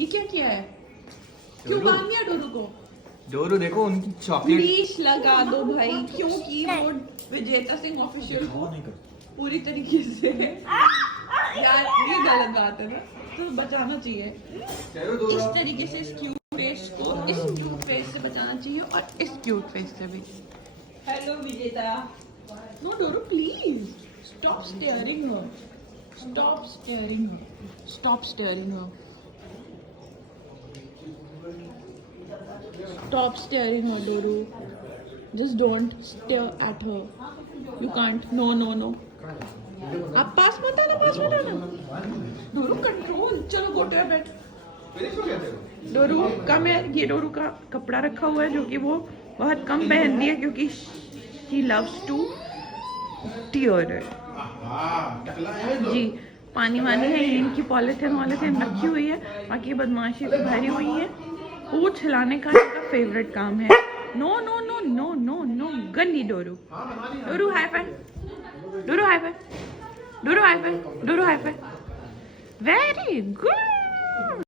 ये क्या किया है? क्यों बांध दिया डोरू को? डोरू देखो उनकी चॉकलेट लीश लगा दो भाई, क्योंकि वो विजेता सिंह ऑफिशियल पूरी तरीके से यार ये गलत बात है ना, तो बचाना चाहिए। इस तरीके से इस क्यूट फेस को इस क्यूट फेस से बचाना चाहिए और इस क्यूट फेस से भी। Hello Vijeta. No Doru please stop staring her, stop staring her, stop staring her, stop staring her, Doru. Just don't stare at her. You can't. No, no, no. आप पास मत आना, पास मत आना। डोरू कंट्रोल। चलो go to your bed. Doru कम है, ये डोरू का कपड़ा रखा हुआ है जो कि वो बहुत कम पहनती है क्योंकि she loves to tear it. जी पानी वानी है, इनकी पॉलिथीन वॉलिथीन रखी हुई है, बाकी बदमाशी से भरी हुई है। पूछ हिलाने का इनका फेवरेट काम है। No no no no no no गंदी Doru. Doru high five, Doru high five, Doru high five, Doru high five. Very good.